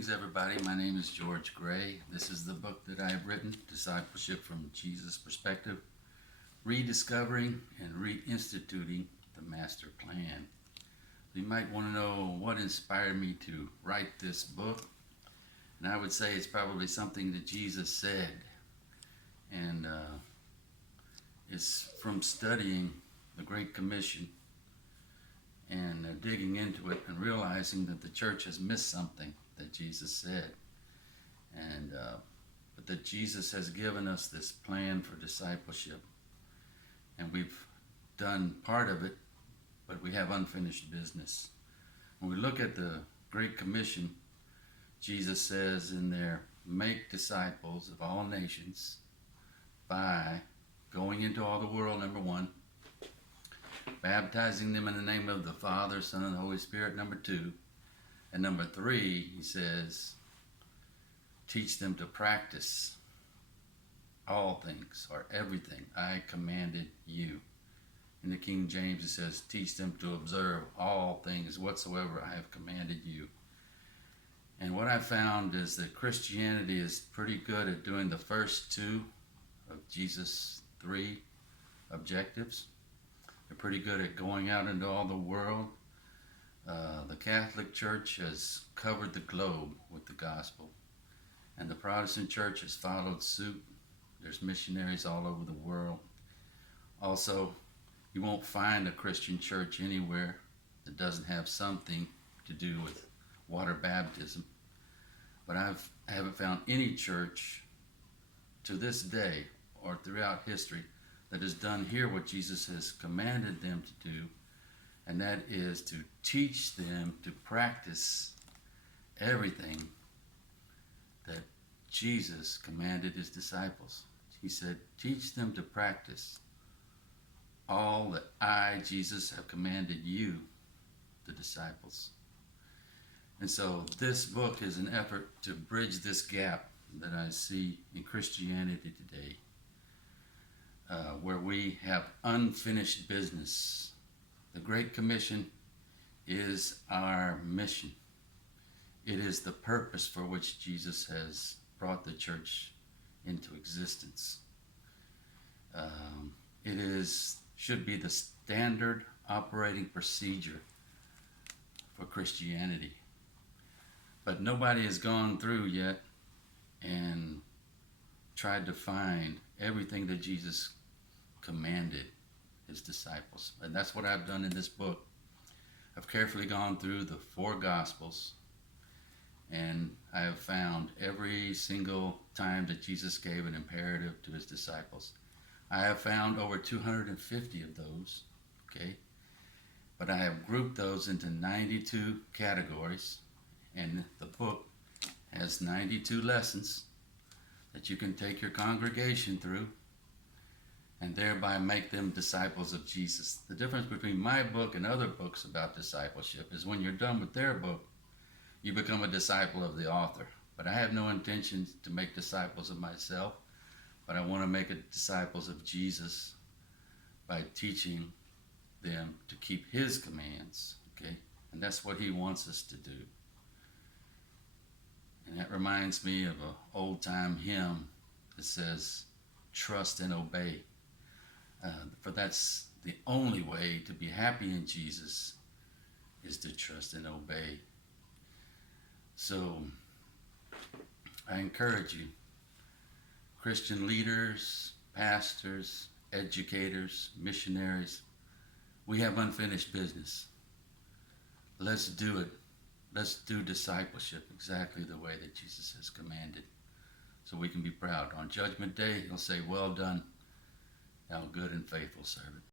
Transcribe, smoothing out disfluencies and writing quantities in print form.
Greetings, everybody. My name is George Gray. This is the book that I have written, Discipleship from Jesus' Perspective, Rediscovering and Reinstituting the Master Plan. You might want to know what inspired me to write this book. And I would say it's probably something that Jesus said. And it's from studying the Great Commission and digging into it and realizing that the church has missed something that Jesus said, and but that Jesus has given us this plan for discipleship, and we've done part of it, but we have unfinished business. When we look at the Great Commission, Jesus says in there, make disciples of all nations by going into all the world, number one, baptizing them in the name of the Father, Son, and the Holy Spirit, number two. And number three, he says, teach them to practice all things or everything I commanded you. In the King James, it says, teach them to observe all things whatsoever I have commanded you. And what I found is that Christianity is pretty good at doing the first two of Jesus' three objectives. They're pretty good at going out into all the world. The Catholic Church has covered the globe with the gospel, and the Protestant Church has followed suit. There's missionaries all over the world. Also, you won't find a Christian church anywhere that doesn't have something to do with water baptism. But I haven't found any church to this day or throughout history that has done here what Jesus has commanded them to do, and that is to teach them to practice everything that Jesus commanded his disciples. He said, teach them to practice all that I, Jesus, have commanded you, the disciples. And so this book is an effort to bridge this gap that I see in Christianity today. Where we have unfinished business. The Great Commission is our mission. It is the purpose for which Jesus has brought the church into existence. Should be the standard operating procedure for Christianity. But nobody has gone through yet and tried to find everything that Jesus commanded his disciples. And that's what I've done in this book. I've carefully gone through the four Gospels, and I have found every single time that Jesus gave an imperative to his disciples. I have found over 250 of those, okay? But I have grouped those into 92 categories, and the book has 92 lessons that you can take your congregation through and thereby make them disciples of Jesus. The difference between my book and other books about discipleship is when you're done with their book, you become a disciple of the author. But I have no intention to make disciples of myself, but I want to make disciples of Jesus by teaching them to keep his commands, okay? And that's what he wants us to do. And that reminds me of an old-time hymn that says, trust and obey. For that's the only way to be happy in Jesus is to trust and obey. So I encourage you, Christian leaders, pastors, educators, missionaries, we have unfinished business. Let's do it. Let's do discipleship exactly the way that Jesus has commanded, so we can be proud. On Judgment Day, he'll say, well done, thou good and faithful servant.